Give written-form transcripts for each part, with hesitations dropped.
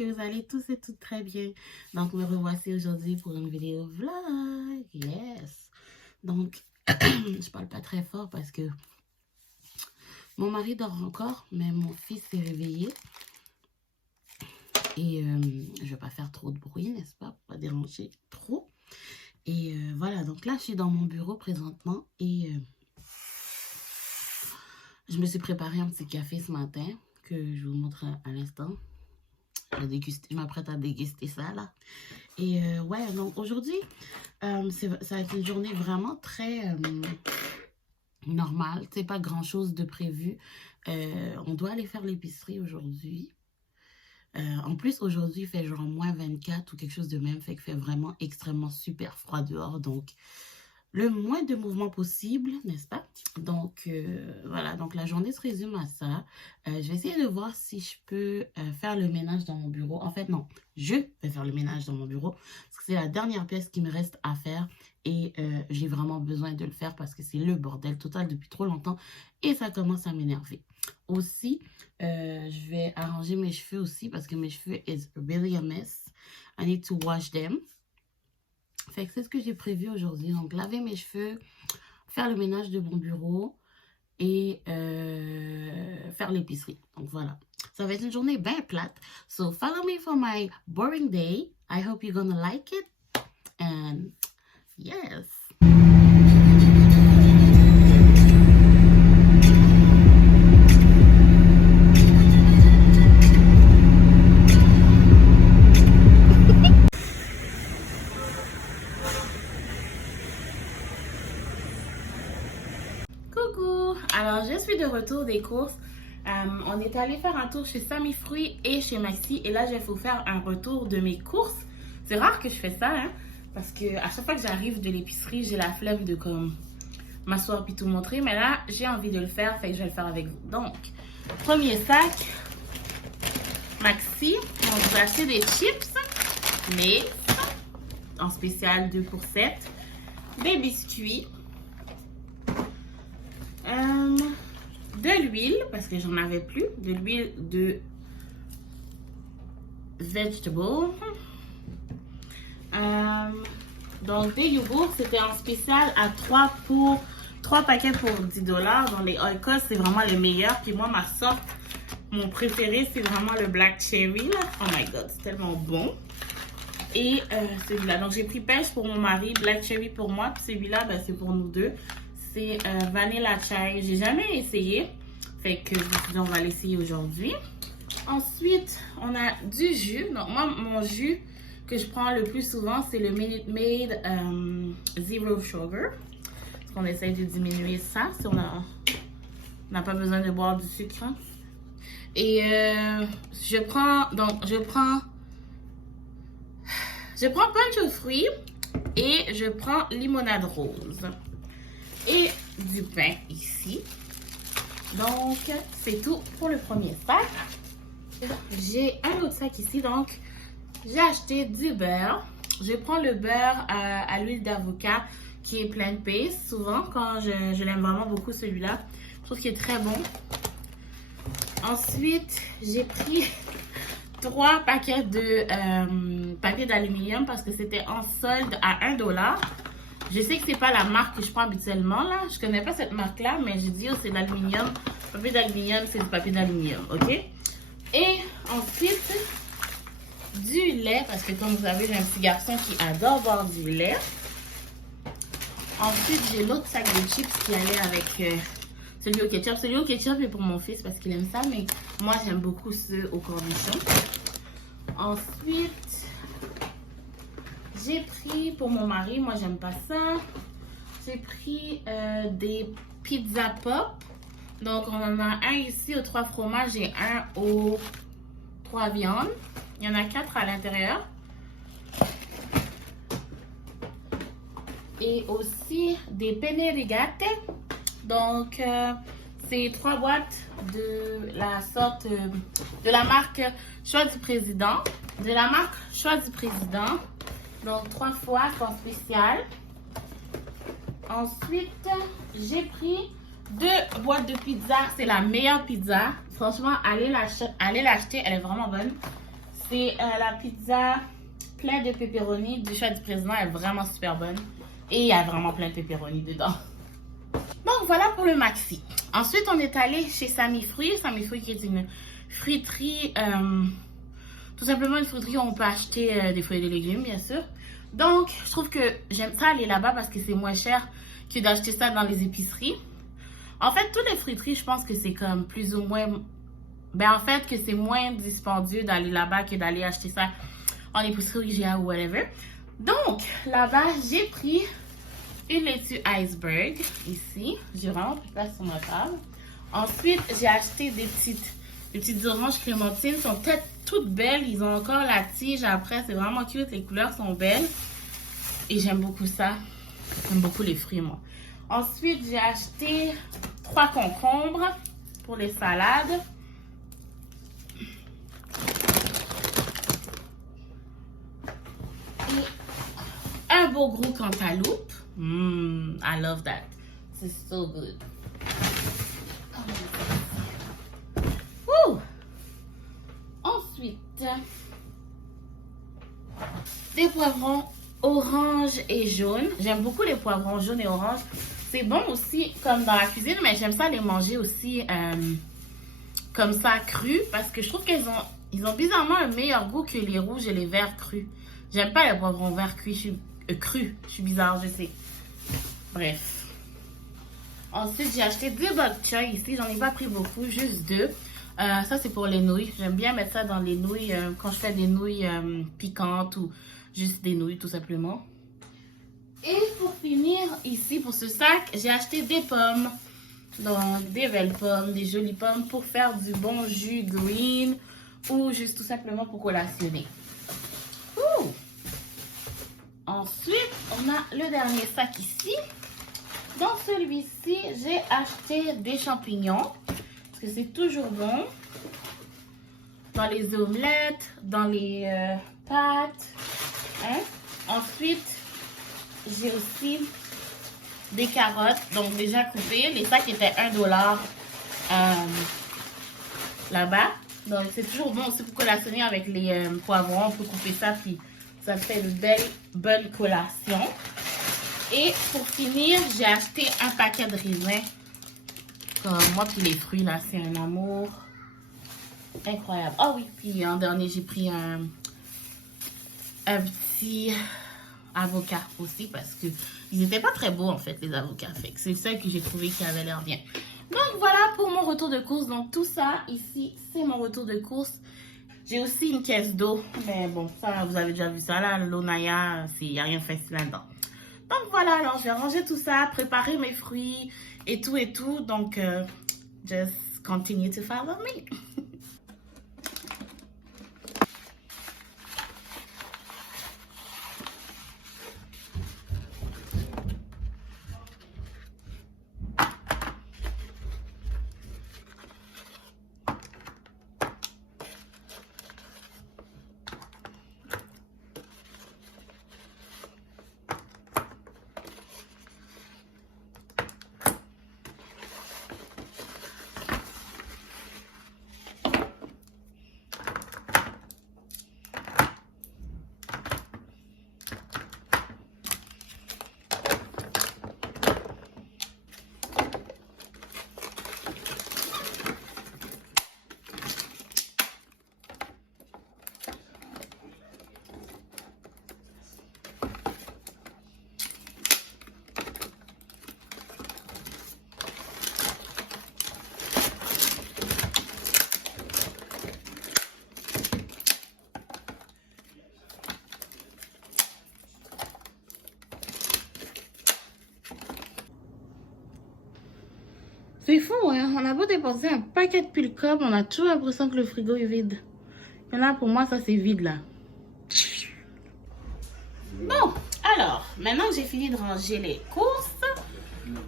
que vous allez tous et toutes très bien. Donc, me revoici aujourd'hui pour une vidéo vlog. Yes! Donc, je parle pas très fort parce que mon mari dort encore, mais mon fils s'est réveillé. Et je vais pas faire trop de bruit, n'est-ce pas? Pour pas déranger trop. Et voilà, donc là, je suis dans mon bureau présentement et je me suis préparé un petit café ce matin que je vous montre à l'instant. Je m'apprête à déguster ça, là. Et ouais, donc aujourd'hui, ça va être une journée vraiment très normale. C'est pas grand-chose de prévu. On doit aller faire l'épicerie aujourd'hui. En plus, aujourd'hui, il fait genre moins 24 ou quelque chose de même. Fait qu'il fait vraiment extrêmement super froid dehors. Donc, le moins de mouvement possible, n'est-ce pas? Donc, voilà. Donc, la journée se résume à ça. Je vais essayer de voir si je peux faire le ménage dans mon bureau. En fait, non. Je vais faire le ménage dans mon bureau. Parce que c'est la dernière pièce qui me reste à faire. Et j'ai vraiment besoin de le faire parce que c'est le bordel total depuis trop longtemps. Et ça commence à m'énerver. Aussi, je vais arranger mes cheveux aussi parce que mes cheveux is really a mess. I need to wash them. Fait que c'est ce que j'ai prévu aujourd'hui. Donc, laver mes cheveux, faire le ménage de mon bureau et faire l'épicerie. Donc, voilà. Ça va être une journée bien plate. So, follow me for my boring day. I hope you're gonna like it. And, yes. Coucou! Alors, je suis de retour des courses. On est allé faire un tour chez Samy Fruits et chez Maxi. Et là, je vais vous faire un retour de mes courses. C'est rare que je fais ça, hein? Parce que à chaque fois que j'arrive de l'épicerie, j'ai la flemme de comme m'asseoir puis tout montrer. Mais là, j'ai envie de le faire, fait que je vais le faire avec vous. Donc, premier sac, Maxi. Donc, j'ai acheté des chips, mais en spécial 2 pour 7. Des biscuits. De l'huile, parce que j'en avais plus. De l'huile de vegetable. Donc, des yogourts, c'était en spécial à 3 paquets pour 10 $. Dans les Oikos, c'est vraiment le meilleur. Puis moi, ma sorte, mon préféré, c'est vraiment le Black Cherry. Là. Oh my God, c'est tellement bon. Et celui-là. Donc, j'ai pris pêche pour mon mari, Black Cherry pour moi. Puis celui-là, ben, c'est pour nous deux. C'est Vanilla Chai. J'ai jamais essayé. Fait que je me suis dit, on va l'essayer aujourd'hui. Ensuite, on a du jus. Donc, moi, mon jus que je prends le plus souvent, c'est le Minute Maid Zero Sugar. Parce qu'on essaye de diminuer ça si on n'a pas besoin de boire du sucre. Et je prends punch aux fruits et je prends limonade rose. Et du pain ici. Donc, c'est tout pour le premier sac. J'ai un autre sac ici. Donc, j'ai acheté du beurre. Je prends le beurre à l'huile d'avocat qui est plant-based. Souvent, quand je l'aime vraiment beaucoup celui-là. Je trouve qu'il est très bon. Ensuite, j'ai pris 3 paquets de papier d'aluminium parce que c'était en solde à 1 $. Je sais que c'est pas la marque que je prends habituellement, là. Je connais pas cette marque-là, mais j'ai dit, oh, c'est de l'aluminium. Papier d'aluminium, c'est du papier d'aluminium, ok? Et ensuite, du lait, parce que comme vous savez, j'ai un petit garçon qui adore boire du lait. Ensuite, j'ai l'autre sac de chips qui allait avec celui au ketchup. Celui au ketchup est pour mon fils parce qu'il aime ça, mais moi, j'aime beaucoup ceux au cornichon. Ensuite, j'ai pris pour mon mari, moi j'aime pas ça. J'ai pris des pizza pop. Donc on en a un ici aux 3 fromages et un aux 3 viandes. Il y en a 4 à l'intérieur. Et aussi des penne rigate. Donc c'est 3 boîtes de la sorte de la marque Choix du Président. De la marque Choix du Président. Donc 3 fois en spécial. Ensuite, j'ai pris 2 boîtes de pizza. C'est la meilleure pizza. Franchement, allez l'acheter. Elle est vraiment bonne. C'est la pizza plein de pepperoni du choix du président. Elle est vraiment super bonne. Et il y a vraiment plein de pepperoni dedans. Donc voilà pour le maxi. Ensuite, on est allé chez Samy Fruits. Samy Fruits qui est une friterie, tout simplement une friterie où on peut acheter des fruits et des légumes, bien sûr. Donc, je trouve que j'aime ça aller là-bas parce que c'est moins cher que d'acheter ça dans les épiceries. En fait, toutes les friteries, je pense que c'est comme plus ou moins... Ben, en fait, que c'est moins dispendieux d'aller là-bas que d'aller acheter ça en épicerie IGA ou whatever. Donc, là-bas, j'ai pris une laitue iceberg, ici. J'ai vraiment pris place sur ma table. Ensuite, j'ai acheté des petites oranges clémentines. Elles sont toutes belles. Ils ont encore la tige après. C'est vraiment cute. Les couleurs sont belles. Et j'aime beaucoup ça. J'aime beaucoup les fruits, moi. Ensuite, j'ai acheté 3 concombres pour les salades. Et un beau gros cantaloupe. I love that. C'est so good. Woo! Ensuite, des poivrons orange et jaune. J'aime beaucoup les poivrons jaunes et orange. C'est bon aussi comme dans la cuisine, mais j'aime ça les manger aussi comme ça crus parce que je trouve qu'ils ont bizarrement un meilleur goût que les rouges et les verts crus. J'aime pas les poivrons verts crus. Je suis bizarre, je sais. Bref. Ensuite, j'ai acheté 2 bok choy ici. J'en ai pas pris beaucoup, juste 2. Ça, c'est pour les nouilles. J'aime bien mettre ça dans les nouilles quand je fais des nouilles piquantes ou juste des nouilles, tout simplement. Et pour finir, ici, pour ce sac, j'ai acheté des pommes. Donc, des belles pommes, des jolies pommes pour faire du bon jus green ou juste tout simplement pour collationner. Ouh! Ensuite, on a le dernier sac ici. Dans celui-ci, j'ai acheté des champignons. Parce que c'est toujours bon. Dans les omelettes, dans les pâtes. Hein? Ensuite, j'ai aussi des carottes. Donc déjà coupées. Les sacs étaient $1 là-bas. Donc c'est toujours bon aussi pour collationner avec les poivrons. On peut couper ça puis ça fait une bonne collation. Et pour finir, j'ai acheté un paquet de raisins. Comme moi, puis les fruits, là, c'est un amour incroyable. Ah oui, puis en dernier, j'ai pris un petit avocat aussi parce que ils n'étaient pas très beaux, en fait, les avocats. Fait que c'est ça que j'ai trouvé qui avait l'air bien. Donc, voilà pour mon retour de course. Donc, tout ça, ici, c'est mon retour de course. J'ai aussi une caisse d'eau. Mais bon, ça, vous avez déjà vu ça, là. L'eau Naya, il n'y a rien de facile là-dedans. Donc voilà, alors je vais ranger tout ça, préparer mes fruits et tout. Donc, just continue to follow me. C'est fou, hein? On a beau dépenser un paquet de Pulcom, on a toujours l'impression que le frigo est vide. Et là, pour moi, ça, c'est vide, là. Bon, alors, maintenant que j'ai fini de ranger les courses,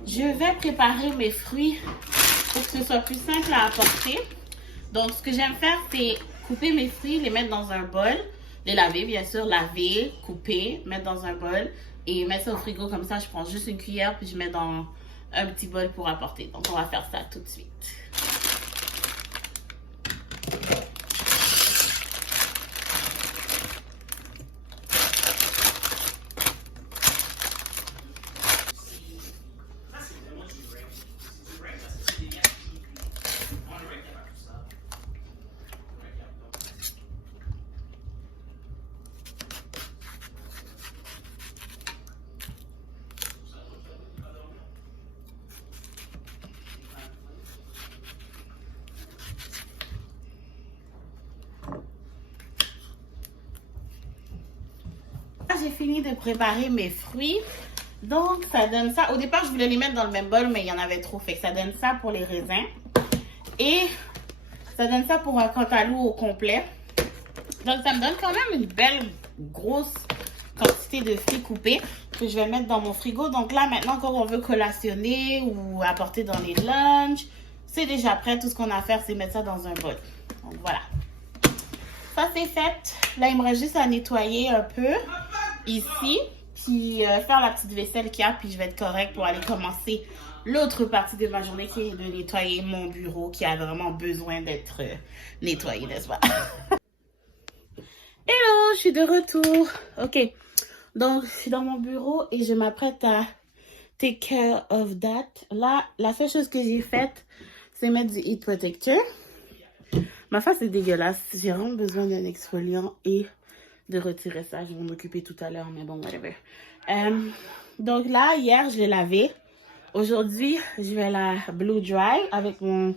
je vais préparer mes fruits pour que ce soit plus simple à apporter. Donc, ce que j'aime faire, c'est couper mes fruits, les mettre dans un bol, les laver, bien sûr, laver, couper, mettre dans un bol et mettre ça au frigo. Comme ça, je prends juste une cuillère puis je mets dans un petit bol pour apporter. Donc, on va faire ça tout de suite. fini de préparer mes fruits. Donc, ça donne ça. Au départ, je voulais les mettre dans le même bol, mais il y en avait trop. Fait que ça donne ça pour les raisins. Et ça donne ça pour un cantaloupe au complet. Donc, ça me donne quand même une belle, grosse quantité de fruits coupés que je vais mettre dans mon frigo. Donc là, maintenant, quand on veut collationner ou apporter dans les lunchs, c'est déjà prêt. Tout ce qu'on a à faire, c'est mettre ça dans un bol. Donc, voilà. Ça, c'est fait. Là, il me reste juste à nettoyer un peu ici. Puis faire la petite vaisselle qu'il y a. Puis je vais être correcte pour aller commencer l'autre partie de ma journée qui est de nettoyer mon bureau qui a vraiment besoin d'être nettoyé, n'est-ce pas? Hello, je suis de retour. Ok, donc je suis dans mon bureau et je m'apprête à take care of that. Là, la seule chose que j'ai faite, c'est mettre du heat protector. Ma face est dégueulasse. J'ai vraiment besoin d'un exfoliant et de retirer ça. Je vais m'en occuper tout à l'heure, mais bon, whatever. Donc là, hier, je l'ai lavé. Aujourd'hui, je vais la blow dry avec mon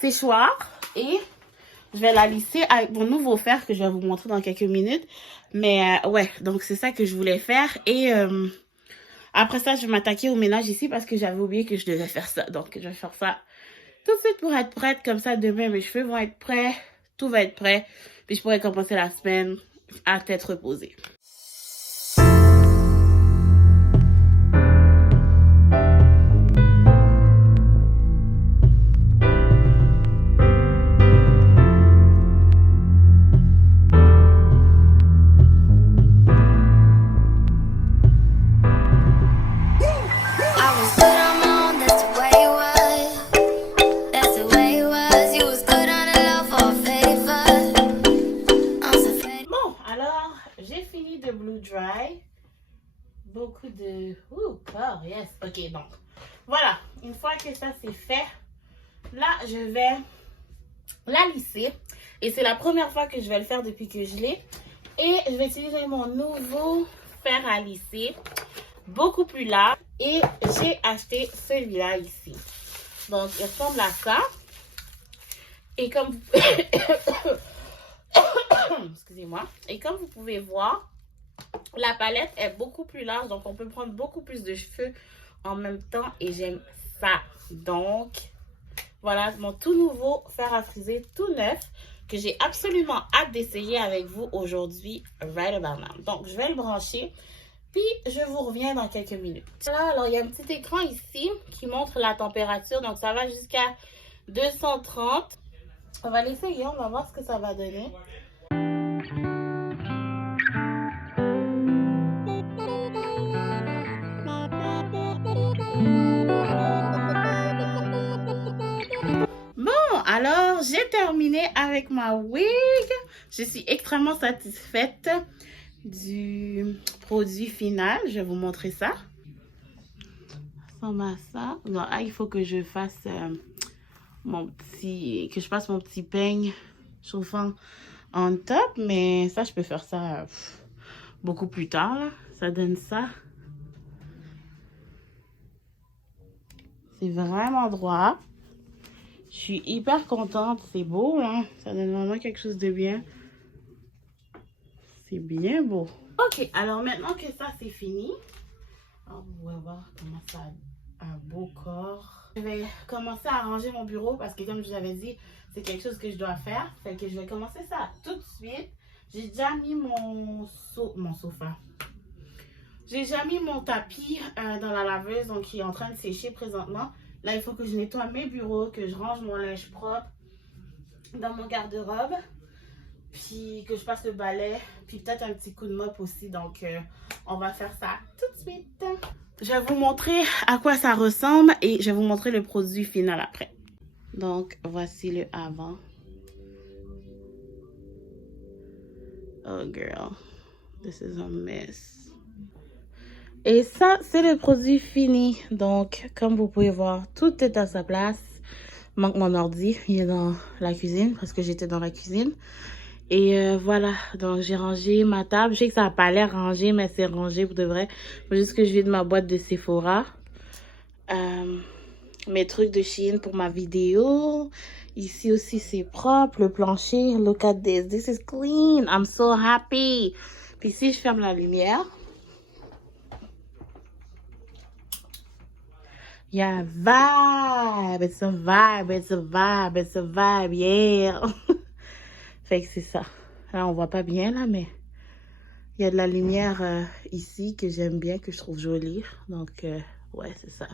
séchoir et je vais la lisser avec mon nouveau fer que je vais vous montrer dans quelques minutes. Mais ouais, donc c'est ça que je voulais faire. Et après ça, je vais m'attaquer au ménage ici parce que j'avais oublié que je devais faire ça. Donc, je vais faire ça tout de suite pour être prête. Comme ça, demain, mes cheveux vont être prêts. Tout va être prêt. Puis je pourrai commencer la semaine à tête reposée. Beaucoup de... corps, yes. Ok, donc, voilà. Une fois que ça c'est fait, là, je vais la lisser. Et c'est la première fois que je vais le faire depuis que je l'ai. Et je vais utiliser mon nouveau fer à lisser. Beaucoup plus large. Et j'ai acheté celui-là ici. Donc, il ressemble à ça. Et comme vous... Excusez-moi. Et comme vous pouvez voir, la palette est beaucoup plus large, donc on peut prendre beaucoup plus de cheveux en même temps et j'aime ça. Donc, voilà mon tout nouveau fer à friser tout neuf que j'ai absolument hâte d'essayer avec vous aujourd'hui, right about now. Donc, je vais le brancher, puis je vous reviens dans quelques minutes. Voilà, alors il y a un petit écran ici qui montre la température, donc ça va jusqu'à 230. On va l'essayer, on va voir ce que ça va donner. Alors, j'ai terminé avec ma wig. Je suis extrêmement satisfaite du produit final. Je vais vous montrer ça. Ça ressemble à ça. Non, là, il faut que je fasse que je fasse mon petit peigne chauffant en top. Mais ça, je peux faire ça beaucoup plus tard. Là. Ça donne ça. C'est vraiment droit. Je suis hyper contente. C'est beau, hein? Ça donne vraiment quelque chose de bien. C'est bien beau. Ok, alors maintenant que ça, c'est fini. Alors, vous pouvez voir comment ça a un beau corps. Je vais commencer à arranger mon bureau parce que, comme je vous avais dit, c'est quelque chose que je dois faire. Fait que je vais commencer ça tout de suite. J'ai déjà mis mon sofa. J'ai déjà mis mon tapis dans la laveuse, donc il est en train de sécher présentement. Là, il faut que je nettoie mes bureaux, que je range mon linge propre dans mon garde-robe. Puis que je passe le balai. Puis peut-être un petit coup de mop aussi. Donc, on va faire ça tout de suite. Je vais vous montrer à quoi ça ressemble et je vais vous montrer le produit final après. Donc, voici le avant. Oh, girl. This is a mess. Et ça, c'est le produit fini. Donc, comme vous pouvez voir, tout est à sa place. Manque mon ordi. Il est dans la cuisine parce que j'étais dans la cuisine. Et voilà. Donc, j'ai rangé ma table. Je sais que ça n'a pas l'air rangé, mais c'est rangé pour de vrai. Faut juste que je vide ma boîte de Sephora. Mes trucs de Shein pour ma vidéo. Ici aussi, c'est propre. Le plancher, look at this. This is clean. I'm so happy. Puis si je ferme la lumière, il y a un vibe. It's a vibe. It's a vibe. It's a vibe. Yeah. Fait que c'est ça. Là, on voit pas bien, là, mais il y a de la lumière ici que j'aime bien, que je trouve jolie. Donc, ouais, c'est ça.